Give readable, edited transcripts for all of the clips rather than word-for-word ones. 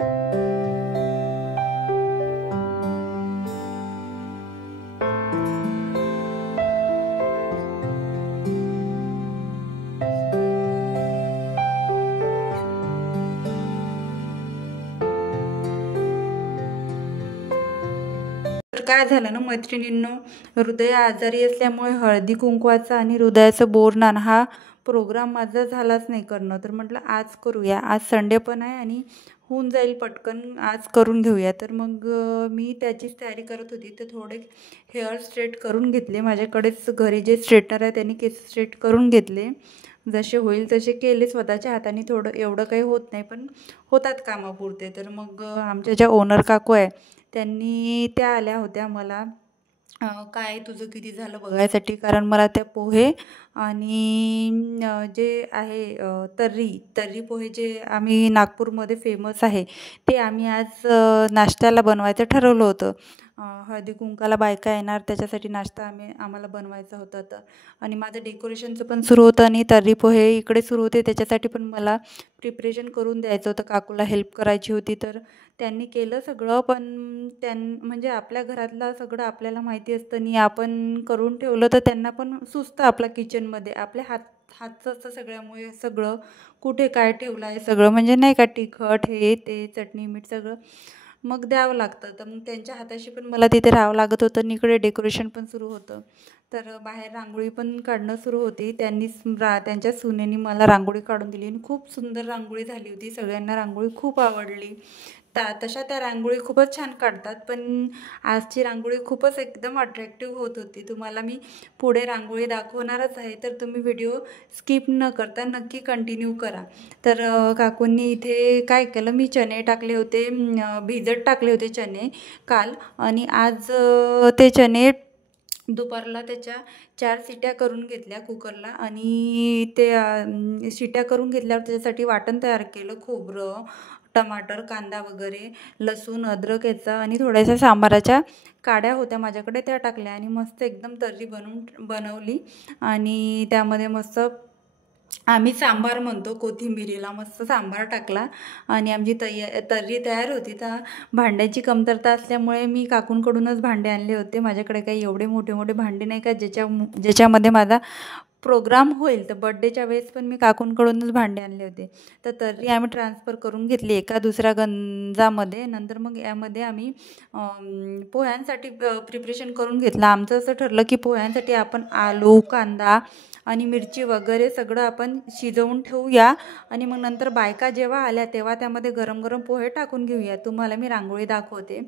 तर काय झालं ना मैत्रिणींनो, हृदय आजारी असल्यामुळे हळदी कुंकवाचा आणि हृदयाचं बोरनान हा प्रोग्राम माझा झालाच नाही करणं. तर म्हटलं आज करूया, आज संडे पण आहे आणि होऊन जाईल पटकन, आज करून घेऊया. तर मग मी त्याचीच तयारी करत होती. तर थोडे हेअर स्ट्रेट करून घेतले. माझ्याकडेच घरी जे स्ट्रेटनर आहे त्यांनी केस स्ट्रेट करून घेतले. जसे होईल तसे केले स्वतःच्या हाताने. थोडं एवढं काही होत नाही पण होतात कामापुरते. तर मग आमच्या ज्या ओनर काकू आहे त्या आल्या होत्या मला काय तुझं किती झालं बघायसाठी. कारण मला त्या पोहे आणि जे आहे तर्री पोहे जे आम्ही नागपूरमध्ये फेमस आहे ते आम्ही आज नाश्त्याला बनवायचं ठरवलं होतं. हळदी कुंकाला बायका येणार त्याच्यासाठी नाश्ता आम्हाला बनवायचा होता. तर आणि माझं डेकोरेशनचं पण सुरू होतं आणि तर्री पोहे इकडे सुरू होते. त्याच्यासाठी पण मला प्रिपरेशन करून द्यायचं होतं, काकूला हेल्प करायची होती. तर त्यांनी केलं सगळं. पण म्हणजे आपल्या घरातलं सगळं आपल्याला माहिती असतं आणि आपण करून ठेवलं तर त्यांना पण सुचतं आपल्या किचनमध्ये. आपल्या हातचं असतं सगळ्यामुळे सगळं कुठे काय ठेवलं आहे सगळं, म्हणजे नाही का तिखट हे ते चटणी मीठ सगळं मग द्यावं लागतं. तर मग त्यांच्या हाताशी पण मला तिथे राहावं लागत होतं आणि इकडे डेकोरेशन पण सुरू होतं. तर बाहेर रांगोळी पण काढणं सुरू होती. त्यांच्या सुनेनी मला रांगोळी काढून दिली आणि खूप सुंदर रांगोळी झाली होती. सगळ्यांना रांगोळी खूप आवडली. तशा त्या रांगोळी खूपच छान काढतात, पण आजची रांगोळी खूपच एकदम अट्रॅक्टिव्ह होत होती. तुम्हाला मी पुढे रांगोळी दाखवणारच आहे, तर तुम्ही व्हिडिओ स्किप न करता नक्की कंटिन्यू करा. तर काकूंनी इथे काय केलं, मी चणे टाकले होते, भिजत टाकले होते चणे काल, आणि आज ते चणे दुपारला त्याच्या 4 शिट्या करून घेतल्या कुकरला. आणि ते शिट्या करून घेतल्यावर त्याच्यासाठी वाटण तयार केलं. खोबरं, टमाटर, कांदा वगैरे, लसूण, अद्रक याचा आणि थोड्याशा सांबाराच्या काड्या होत्या माझ्याकडे त्या टाकल्या आणि मस्त एकदम तर्री बनवली. आणि त्यामध्ये मस्त आम्ही सांबार म्हणतो कोथिंबिरीला, मस्त सांबार टाकला आणि आमची तर्री तयार होती. तर भांड्याची कमतरता असल्यामुळे मी काकूंकडूनच भांडे आणले होते. माझ्याकडे काही एवढे मोठे मोठे भांडे नाही का ज्याच्यामध्ये माझा प्रोग्राम होईल. तर बड्डेच्या वेळेस पण मी काकूंकडूनच भांडे आणले होते. तर तर्री आम्ही ट्रान्सफर करून घेतली एका दुसऱ्या गंजामध्ये. नंतर मग यामध्ये आम्ही पोह्यांसाठी प्रिपरेशन करून घेतलं. आमचं असं ठरलं की पोह्यांसाठी आपण आलू, कांदा आणि मिरची वगैरे सगळं आपण शिजवून ठेवूया आणि मग नंतर बायका जेव्हा आल्या तेव्हा त्यामध्ये गरम गरम पोहे टाकून घेऊया. तुम्हाला मी रांगोळी दाखवते.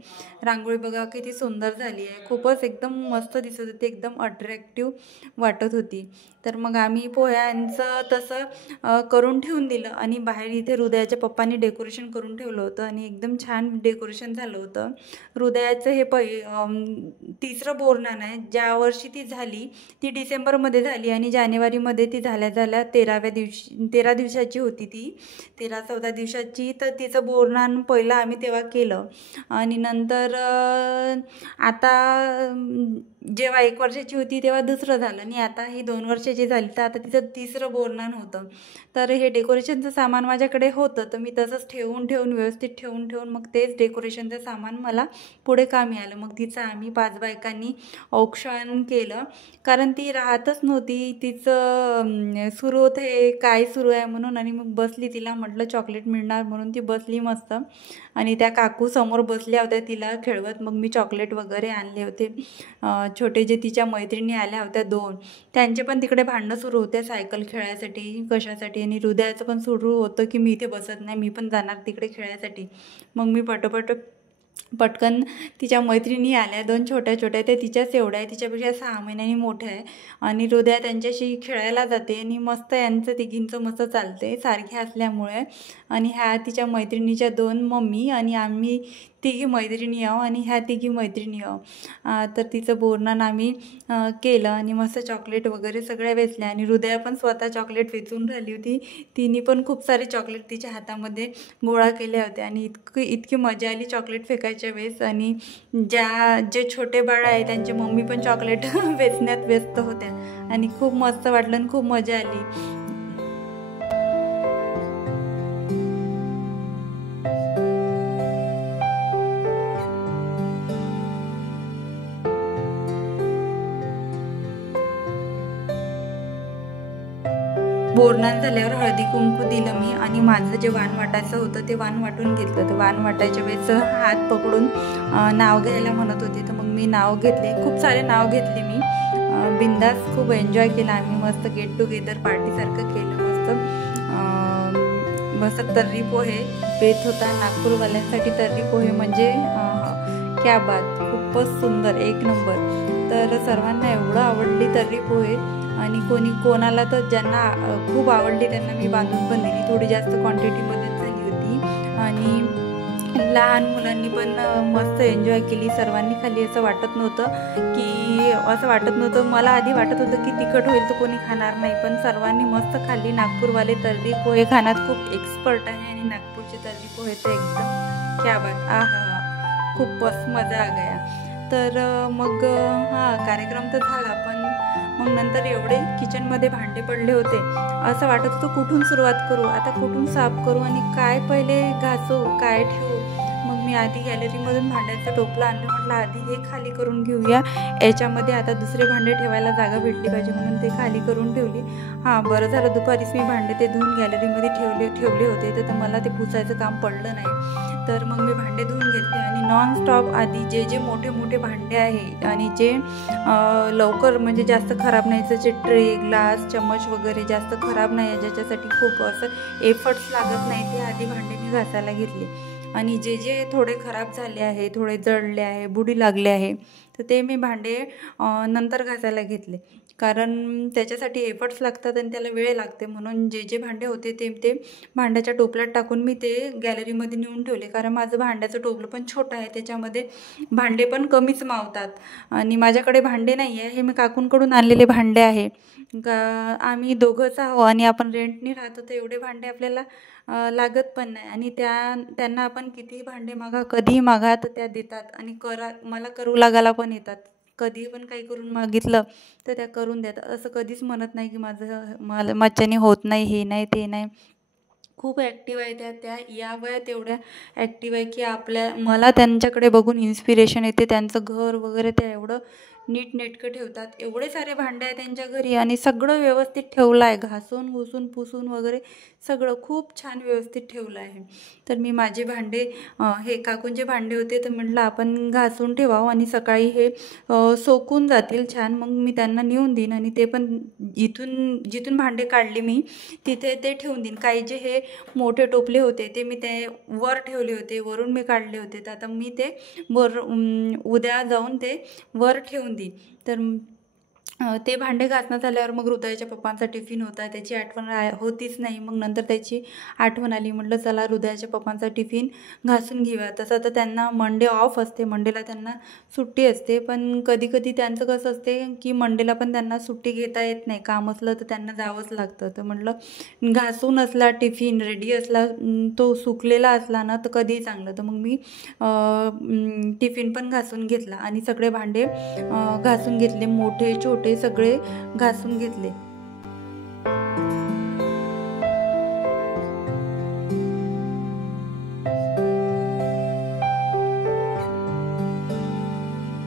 रांगोळी बघा किती सुंदर झाली आहे, खूपच एकदम मस्त दिसत होती, एकदम अट्रॅक्टिव्ह वाटत होती. तर मग आम्ही पोह्यांचं तसं करून ठेवून दिलं आणि बाहेर इथे हृदयाच्या पप्पांनी डेकोरेशन करून ठेवलं होतं आणि एकदम छान डेकोरेशन झालं होतं. हृदयाचं हे तिसरं बोरनान आहे. ज्या वर्षी ती झाली ती डिसेंबरमध्ये झाली आणि जानेवारीमध्ये ती झाल्या 13 दिवसाची होती ती, 13-14 दिवसाची. तर तिचं बोरनान पहिलं आम्ही तेव्हा केलं आणि नंतर आता जेव्हा 1 वर्षाची होती तेव्हा दुसरं झालं आणि आता ही 2 वर्षाची झाली तर आता तिचं तिसरं बोरनान होतं. तर हे डेकोरेशनचं सामान माझ्याकडे होतं, तर मी तसंच ठेवून व्यवस्थित ठेवून मग तेच डेकोरेशनचं सामान मला पुढे कामी आलं. मग तिचं आम्ही 5 बायकांनी औक्षण केलं, कारण ती राहतच नव्हती. तिचं सुरू होतं हे काय सुरू आहे म्हणून, आणि मग बसली. तिला म्हटलं चॉकलेट मिळणार म्हणून ती बसली मस्त आणि त्या काकू समोर बसल्या होत्या तिला खेळवत. मग मी चॉकलेट वगैरे आणले होते. छोटे जे तिच्या मैत्रिणी आल्या होत्या 2, त्यांचे पण तिकडे भांडणं सुरू होते सायकल खेळायसाठी कशासाठी. आणि हृदयाचं पण सुरू होतं की मी इथे बसत नाही, मी पण जाणार तिकडे खेळायसाठी. मग मी पटकन तिच्या मैत्रिणी आल्या 2 छोट्या त्या तिच्याच एवढ्या आहे, तिच्यापेक्षा 6 महिन्यांनी मोठ्या आहे. आणि हृदया त्यांच्याशी खेळायला जाते आणि मस्त यांचं तिघींचं मस्त चालते सारखे असल्यामुळे. आणि ह्या तिच्या मैत्रिणीच्या 2 मम्मी आणि आम्ही तिघी मैत्रिणी आहो आणि ह्या तिघी मैत्रिणी आहो. तर तिचं बोरनान आम्ही केलं आणि मस्त चॉकलेट वगैरे सगळ्या वेचल्या आणि हृदया पण स्वतः चॉकलेट वेचून राहिली होती. तिने पण खूप सारे चॉकलेट तिच्या हातामध्ये गोळा केल्या होत्या आणि इतकी मजा आली चॉकलेट फेकायच्या वेळेस. आणि जे छोटे बाळ आहे त्यांची मम्मी पण चॉकलेट वेचण्यात व्यस्त होत्या आणि खूप मस्त वाटलं आणि खूप मजा आली. बोरनान झाल्यावर हळदी कुंकू दिलं मी आणि माझं जे वाण वाटायचं होतं ते वाण वाटून घेतलं. तर वाण वाटायच्या वेळेस हात पकडून नाव घ्यायला म्हणत होते. तर मग मी नाव घेतले, खूप सारे नाव घेतले मी. बिंदास खूप एन्जॉय केला आम्ही. मस्त गेट टुगेदर पार्टीसारखं केलं. मस्त तर्री पोहे बेत होता नागपूरवाल्यांसाठी. तर्री पोहे म्हणजे क्या बात, खूपच सुंदर, एक नंबर. तर सर्वांना एवढं आवडली तर्री पोहे. आणि कोणाला तर ज्यांना खूप आवडली त्यांना मी बांधून पण दिली. थोडी जास्त क्वांटिटीमध्येच झाली होती. आणि लहान मुलांनी पण मस्त एन्जॉय केली. सर्वांनी खाली. असं वाटत नव्हतं मला आधी वाटत होतं की तिखट होईल तर कोणी खाणार नाही, पण सर्वांनी मस्त खाल्ली. नागपूरवाले तर्री पोहे खाण्यात खूप एक्सपर्ट आहे आणि नागपूरचे तर्री पोहे तर एकदम क्या बात, आहा, खूपच मजा आ गया. तर मग कार्यक्रम तर झाला, पण मग नंतर एवढे किचनमध्ये भांडे पडले होते. असं वाटत होतं कुठून सुरुवात करू, आता कुठून साफ करू आणि काय पहिले घासू, काय ठेवू. मग मी आधी गॅलरीमधून भांड्याचं टोपलं आणलं. म्हटलं आधी हे खाली करून घेऊया, याच्यामध्ये आता दुसरे भांडे ठेवायला जागा भेटली पाहिजे, म्हणून ते खाली करून ठेवली. बरं झालं दुपारीच मी भांडे ते धुवून गॅलरीमध्ये ठेवले होते, तर मला ते पुसायचं काम पडलं नाही. तर मग मी भांडे धुवून घेतले आणि नॉनस्टॉप आधी जे मोठे मोठे भांडे आहे आणि जे लवकर म्हणजे जास्त खराब नाही, जसे ट्रे, ग्लास, चम्मच वगैरे जास्त खराब नाही, ज्याच्यासाठी खूप असं एफर्ट्स लागत नाही, ते आधी भांडे मी घासायला घेतले. आणि जे थोडे खराब झाले आहे, थोडे जळले आहे, बुडी लागले आहे, तर ते मी भांडे नंतर घासायला घेतले. कारण त्याच्यासाठी एफर्ट्स लागतात आणि त्याला वेळ लागते. म्हणून जे भांडे होते ते भांड्याच्या टोपल्यात टाकून मी ते गॅलरीमध्ये नेऊन ठेवले. कारण माझं भांड्याचं टोपलं पण छोटं आहे, त्याच्यामध्ये भांडे पण कमीच मावतात. आणि माझ्याकडे भांडे नाही आहे, हे मी काकूंकडून आणलेले भांडे आहे. आम्ही दोघंच आहो आणि आपण रेंटनी राहतो, तर एवढे भांडे आपल्याला लागत पण नाही. आणि त्यांना आपण कितीही भांडे मागा, कधीही मागा, तर त्या देतात. आणि मला करू लागायला पण येतात. कधी पण काही करून मागितलं तर त्या करून देतात. असं कधीच म्हणत नाही की माझ्याने होत नाही, हे नाही, ते नाही. खूप ॲक्टिव्ह आहे त्या या वयात एवढ्या ॲक्टिव्ह आहे की मला त्यांच्याकडे बघून इन्स्पिरेशन येते. त्यांचं घर वगैरे त्या एवढं नीटनेटकं ठेवतात. एवढे सारे भांडे आहे त्यांच्या घरी आणि सगळं व्यवस्थित ठेवलं आहे, घासून घुसून पुसून वगैरे सगळं खूप छान व्यवस्थित ठेवलं आहे. तर मी माझे भांडे, हे काकूंचे भांडे होते, तर म्हटलं आपण घासून ठेवावं आणि सकाळी हे सोकून जातील छान, मग मी त्यांना नेऊन देईन. आणि ते पण जिथून भांडे काढले मी तिथे ते ठेवून देईन. काही जे हे मोठे टोपले होते ते मी ते वर ठेवले होते, वरून मी काढले होते, तर आता मी ते उद्या जाऊन ते वर ठेवून देईन. तर ते भांडे घासणं झाल्यावर मग हृदयाच्या पप्पांचा टिफिन होता, त्याची आठवण होतीच नाही. मग नंतर त्याची आठवण आली, म्हटलं चला हृदयाच्या पप्पांचा टिफिन घासून घेऊया. तसं तर त्यांना मंडे ऑफ असते, मंडेला त्यांना सुट्टी असते, पण कधी कधी त्यांचं कसं असते की मंडेला पण त्यांना सुट्टी घेता येत नाही, काम असलं तर त्यांना जावंच लागतं. तर म्हटलं घासून असला टिफिन रेडी असला, तो सुकलेला असला ना तर कधीही चांगलं. तर मग मी टिफिन पण घासून घेतला आणि सगळे भांडे घासून घेतले, मोठे छोटे सगळे घासून घेतले.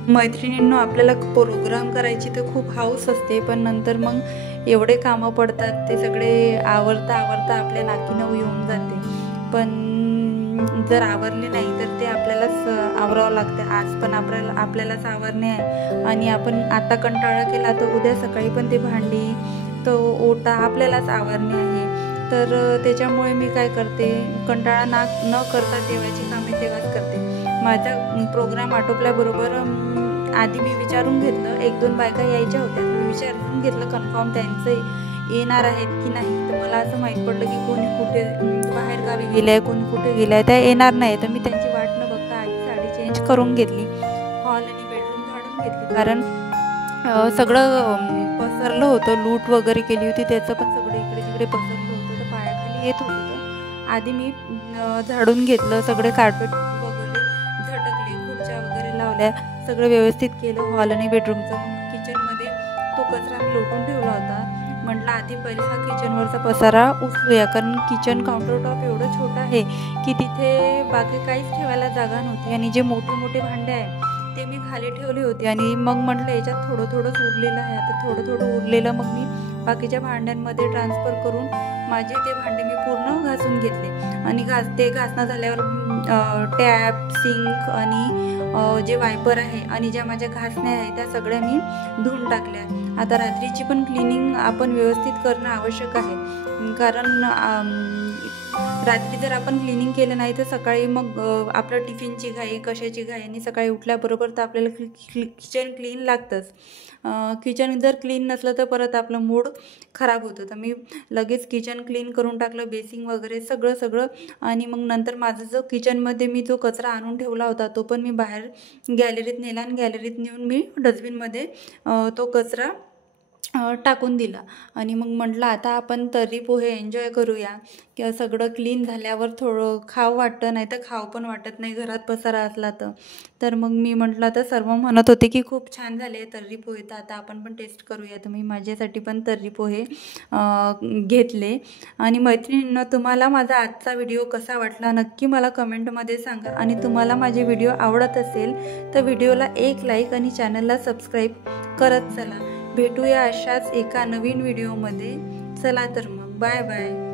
मैत्रिणींनो, आपल्याला प्रोग्राम करायची तर खूप हौस असते, पण नंतर मग एवढे कामं पडतात, ते सगळे आवरता आपल्या नाकीनऊ येऊन जाते. पण जर आवरले नाही तर ते आपल्यालाच आवरावं लागतं. आज पण आपल्यालाच आवरणे आहे आणि आपण आता कंटाळा केला तर उद्या सकाळी पण ते भांडी, तो ओटा आपल्यालाच आवरणे आहे. तर त्याच्यामुळे मी काय करते, कंटाळा न करता देवाची कामे तेव्हाच करते. माझा प्रोग्राम आटोपल्याबरोबर आधी मी विचारून घेतलं, 1-2 बायका यायच्या होत्या, मी विचारून घेतलं कन्फर्म त्यांचं येणार आहेत की नाही. तर मला असं माहीत पडलं की कोणी कुठे बाहेरगावी गेलं आहे, कोणी कुठे गेलं आहे, त्या येणार नाही. तर मी त्यांची वाट न बघता आधी साडी चेंज करून घेतली, हॉल आणि बेडरूम झाडून घेतली. कारण सगळं पसरलं होतं, लूट वगैरे केली होती, त्याचं पण सगळं इकडे तिकडे पसरलं होतं, तर पायाखाली येत होतं. तर आधी मी झाडून घेतलं, सगळे कार्पेट वगैरे झटकले, खुर्च्या वगैरे लावल्या, सगळं व्यवस्थित केलं हॉल आणि बेडरूमचं. किचनमध्ये तो कचरा मी लोटून ठेवला होता. म्हटलं आधी पहिले हा किचनवरचा पसारा उचलूया, कारण किचन काउंटरटॉप एवढं छोटं आहे की तिथे बाकी काहीच ठेवायला जागा नव्हती. आणि जे मोठे मोठे भांडे आहे ते मी खाली ठेवले होते. आणि मग म्हटलं याच्यात थोडं उरलेलं आहे, आता थोडं उरलेलं मग मी बाकीच्या भांड्यांमध्ये ट्रान्सफर करून माझे ते भांडे मी पूर्ण घासून घेतले आणि घासणं झाल्यावर टॅप, सिंक आणि जे वायपर आहे आणि ज्या माझ्या घासण्या आहेत त्या सगळ्या मी धुवून टाकल्या. आता रात्रीची पण क्लिनिंग आपण व्यवस्थित करणं आवश्यक आहे, कारण रात्री जर आपण क्लिनिंग केलं नाही तर सकाळी मग आपलं टिफिनची घाई, कशाची घाई आणि सकाळी उठल्याबरोबर तर आपल्याला किचन क्लीन लागतंच. किचन जर क्लीन नसलं तर परत आपलं मूड खराब होतं. तर मी लगेच किचन क्लीन करून टाकलं, बेसिंग वगैरे सगळं. आणि मग नंतर माझं जो किचनमध्ये मी जो कचरा आणून ठेवला होता तो पण मी बाहेर गॅलरीत नेला आणि गॅलरीत नेऊन मी डस्टबिनमध्ये तो कचरा टाकून दिला. आणि मग म्हटलं आता आपण तर्री पोहे एन्जॉय करूया. किंवा सगळं क्लीन झाल्यावर थोडं खावं वाटतं, नाही तर खावं पण वाटत नाही घरात पसारा असला तर मग मी म्हटलं आता सर्व म्हणत होते की खूप छान झाले तर्री पोहे, तर आता आपण पण टेस्ट करूया. तर मी माझ्यासाठी पण तर्री पोहे घेतले. आणि मैत्रिणींनो, तुम्हाला माझा आजचा व्हिडिओ कसा वाटला नक्की मला कमेंटमध्ये सांगा. आणि तुम्हाला माझे व्हिडिओ आवडत असेल तर व्हिडिओला एक लाईक आणि चॅनलला सबस्क्राईब करत चला. भेटूया अशाच एका नवीन व्हिडिओमध्ये. चला तर मग बाय बाय.